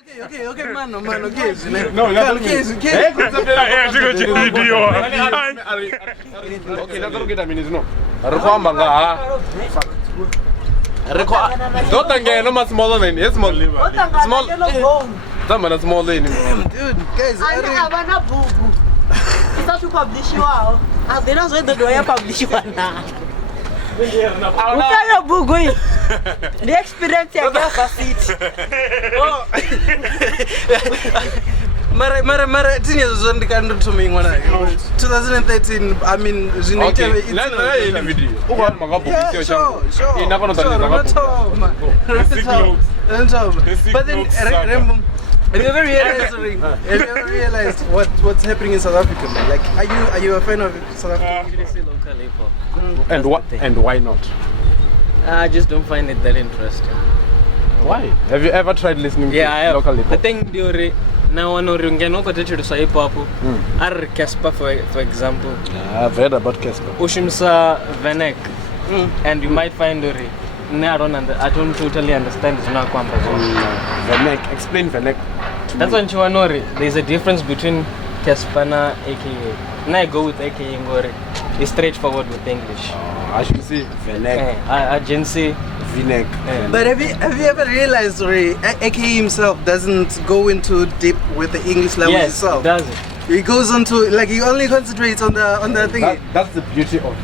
Okay, man, okay. No, okay. Okay, that's get a minute, no. Don't get no smaller than yes, small. Someone is small than dude, guys, I have a boo. It's not to publish you out. I've been also the way I publish you now. Your book going. The experience you have for Mara, 10 years was on the kind of to me when 2013. I mean, But then, have you ever realized what's happening in South Africa, man? Like, are you a fan of South African local hip hop? And what? And why not? I just don't find it that interesting. Why? Have you ever tried listening to local hip hop? The thing theory now I know ringeno ko tetu sa hip hop. Ar Casper for example. I've heard about Casper. Ushimsa Venek. And you might find Dori. I don't totally understand it now. Venek, explain Venek. That's when Chuanori. There's a difference between Caspana aka. Now I go with aka Ngore. It's straightforward with English. I should say Venek. Agency Venek. But have you ever realized, Ray, aka himself doesn't go into deep with the English language itself? Yes, does it? He goes on to, like, he only concentrates on the thing. That's the beauty of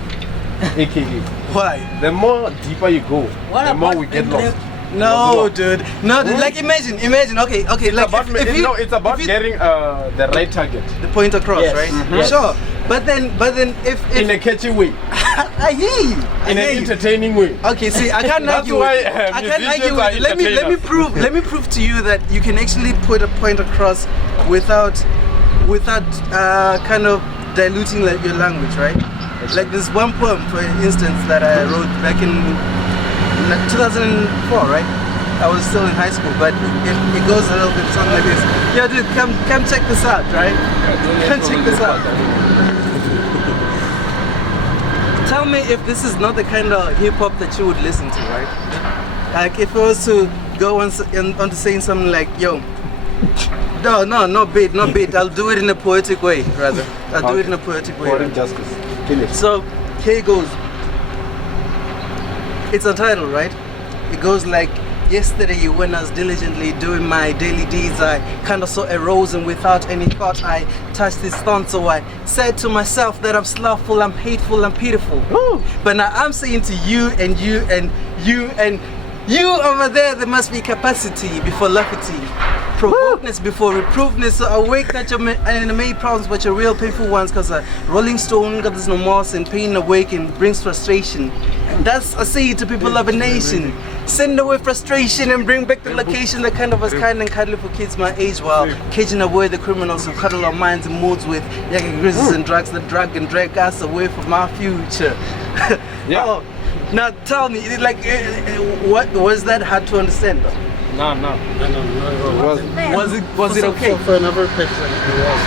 AKA. Why? The more deeper you go, the more we get lost. No, dude. No, dude. Like, imagine. Okay. Like, it's about getting the right target. The point across, right? Yes. Sure. But then, if in a catchy way. I hear you. In an entertaining way. Okay, see, I can't argue. I can't argue. Let me prove to you that you can actually put a point across without kind of diluting your language, right? Like this one poem, for instance, that I wrote back in 2004, right? I was still in high school, but it goes a little bit something like this. Yeah, dude, come check this out, right? Come check this out. Tell me if this is not the kind of hip hop that you would listen to, right? Like if I was to go on to saying something like, yo, no, not beat. I'll do it in a poetic way, rather. I'll do it in a poetic way. Poetic justice. So here it goes. It's a title, right? It goes like, yesterday when I was diligently doing my daily deeds, I kind of saw a rose and without any thought I touched its thorn. So I said to myself that I'm slothful, I'm hateful, I'm pitiful. Ooh. But now I'm saying to you and you and you and you over there must be capacity before levity, provokeness before reproofness. So awake that you're made problems, but your real painful ones, cause a rolling stone got this no more and pain awaken brings frustration. That's I say to people of a nation. Send away frustration and bring back the location that kind of was kind and cuddly for kids my age while caging away the criminals who cuddle our minds and moods with yakking grizzlies and drugs that drag and drag us away from our future. Yeah. Oh, now tell me, like, what was that hard to understand though? No. Was it okay? For another person, it was.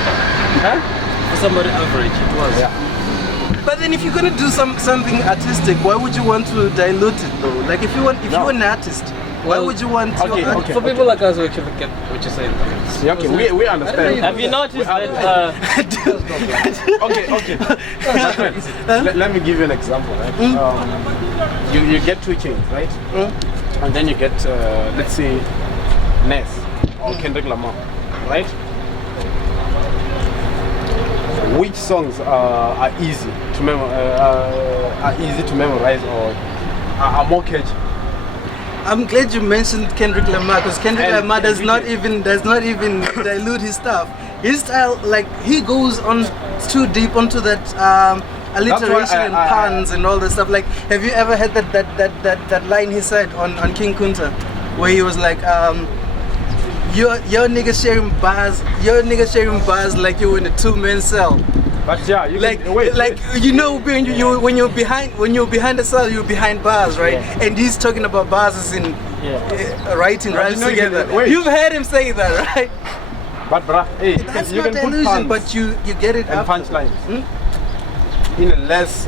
Huh? For somebody average, it was. Yeah. But then if you're gonna do something artistic, why would you want to dilute it though? Like if you were an artist, why would you want to? Okay. For people like us, we should get what you're saying. Yeah, okay, we understand. Have you noticed that? Okay. Let me give you an example, right? You get 2 Chainz, right? And then you get, let's say, Ness or Kendrick Lamar, right? Which songs are easy to memorize or are more catchy? I'm glad you mentioned Kendrick Lamar because Kendrick Lamar does not even dilute his stuff. His style, like he goes on too deep onto that alliteration and puns and all that stuff. Like, have you ever had that line he said on King Kunta, where he was like, your niggas sharing bars, like you're in a 2-man cell. But yeah, you wait. You know, when you're behind the cell, you're behind bars, right? Yeah. And he's talking about bars as in writing rhymes together. You've heard him say that, right? But bruh, hey, that's you not can put illusion, puns but you get it and after. punchlines in a less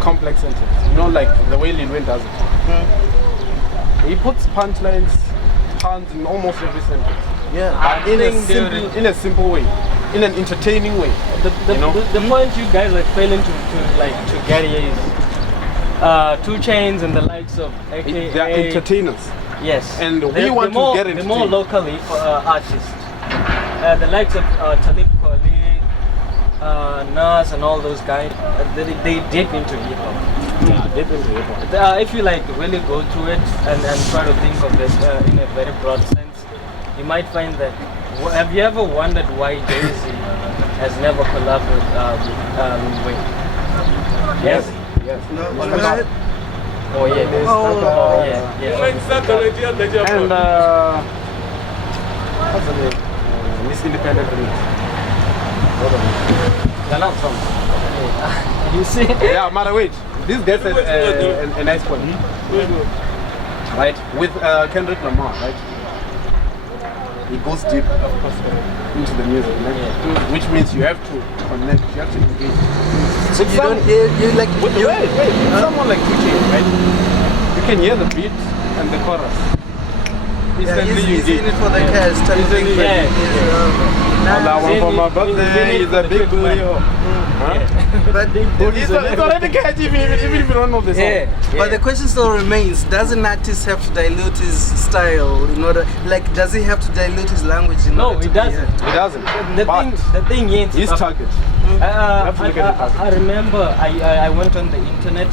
complex sentence. You know, like the way Lil Wayne does it. He puts punchlines puns in almost every sentence. Yeah. But in think they would- in a simple way, in an entertaining way. The You know? the point you guys are failing to get here is 2 Chainz and the likes of AKA. They are entertainers. Yes. And we They're want to more, get the into more it. locally artists. The likes of Talib Kweli, Nas and all those guys, they dip into hip hop. Yeah, they do hip hop. If you like really go through it and try to think of it in a very broad sense, you might find that. Have you ever wondered why Jay-Z has never collaborated with Wayne? Yes. Yes. No, What go about- ahead. Oh yeah. There's Oh. yeah. And what's the name? Miss Independent Release. They're not from. You see? Yeah, matter wait. This guy said a nice point. Right? With Kendrick Lamar, right? He goes deep, of course, into the music, right? Yeah. Which means you have to connect, you have to engage. So you don't you like Wait, you, someone like 2 Chainz, right? You can hear the beat and the chorus. yeah, Instantly you he's in engage. it for the cash type of thing. but Yeah. he's, And that one for my He's in it birthday is for a the big quick booty. money. but It's already catchy even if you don't know the song. Yeah. But the question still remains: does an artist have to dilute his style in order? Like, does he have to dilute his language in No, order he to be doesn't. heard? It doesn't. The But thing is, his target. have to look at the target. I remember I went on the internet.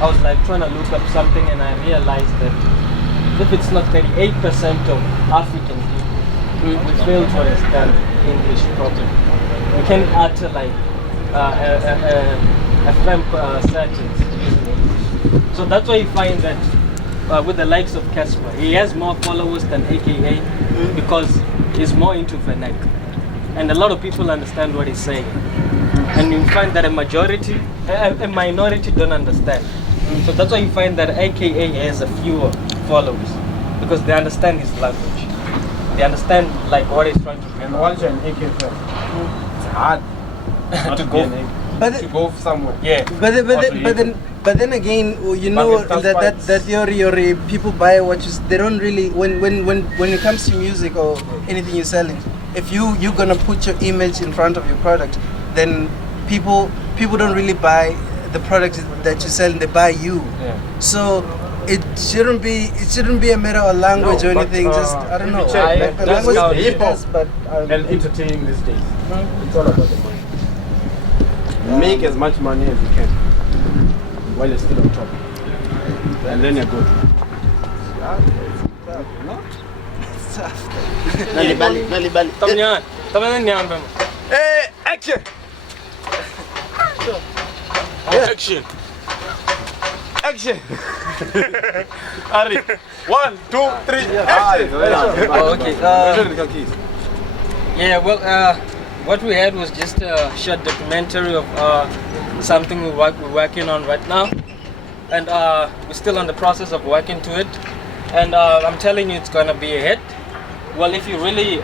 I was like trying to look up something, and I realized that if it's not 38% of African people, we fail to understand English properly. We can utter like a firm sentence using English. So that's why you find that with the likes of Casper, he has more followers than AKA because he's more into vernacular. And a lot of people understand what he's saying. And you find that a minority don't understand. So that's why you find that AKA has a fewer followers because they understand his language. They understand like what he's trying to do. And once you're an AK fan, it's hard not to go But to go somewhere. Yeah. But then again, you know it starts that fights. theory people buy what you. They don't really when it comes to music or anything you're selling. If you're gonna put your image in front of your product, then people don't really buy the product that you're selling. They buy you. Yeah. So it shouldn't be a matter of language No, or but, anything. Just I don't if you know. check, Like, the that's language how it hip hop does, but And entertaining these days. It's all about the money. Make as much money as you can while you're still on top. And then you're good. Hey, action! Action! Action! Ari, 1, 2, 3, action! Oh, okay. Yeah, well, what we had was just a short documentary of something we're working on right now, and we're still in the process of working to it. And I'm telling you, it's gonna be a hit. Well, if you really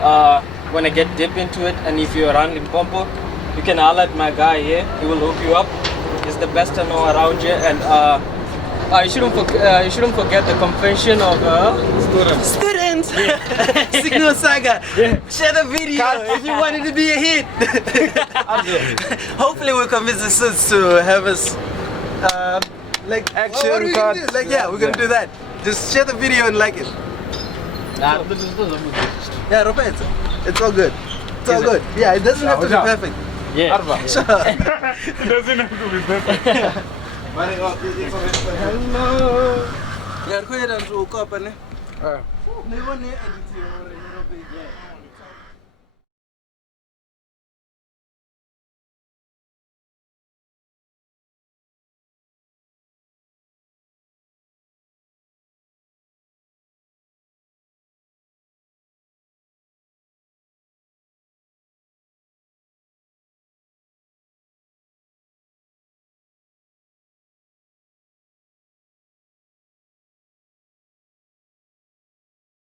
want to get deep into it, and if you're around Limpopo, you can holler at my guy here. He will hook you up. He's the best I know around here, and you shouldn't forget the convention of students. Signal Saga, share the video if you want it to be a hit. Hopefully we'll convince the suits to have us like Action what are we gonna cuts. do? Like we're gonna do that. Just share the video and like it. Yeah, Roberto, it's all good. It's all good. Yeah, it doesn't have to be Yeah. perfect. Yeah. Sure. It doesn't have to be perfect. Hello. Yeah, go ahead and do a copy. Ne, one edit here.